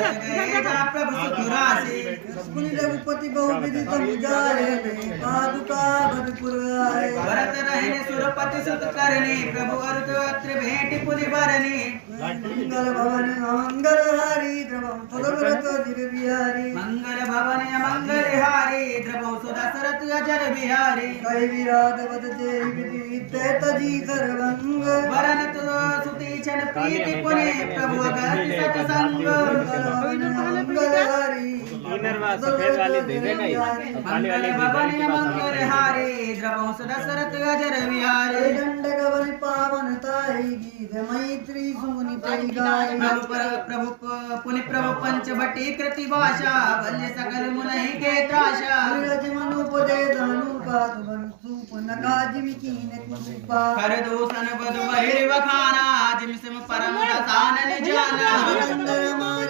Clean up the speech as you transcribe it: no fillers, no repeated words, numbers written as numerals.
गए जा प्रभु सुखरासी मुनि रघुपति बहुविधि पुजारे पादुका भरपुर आए भरत रहने सुरपति सुत करने प्रभु अरुत अत्र भेंट पुनि भरने मंगल भवन मंगल हारी द्रवम सुदरत जिर बिहारी मंगल भवन मंगल हारी द्रवो सुदशरथ अजर बिहारी कई विराट बदते विधि तजी सर्वंग वरन तु सुति छन प्रीति पुनि प्रभु अगस्त्य सत्संग मंगल हारी सफेद वाली दे देगा मंगल भवन मंगल हारी द्रवो सुदशरथ अजर बिहारी दंडक वन पावन ताई गीत मैत्री सुमुनि परिगाय प्रभु पुनि प्रभु पंचवटी कृति भाषा बल्य सकल मुनि के त्राशा रज मनुपदे धनु पातवन सूप नकाजिम कीन कुपा हर दूषण बद बहिर्वखाना जिम सिम परम दसानन जाना अंदर मार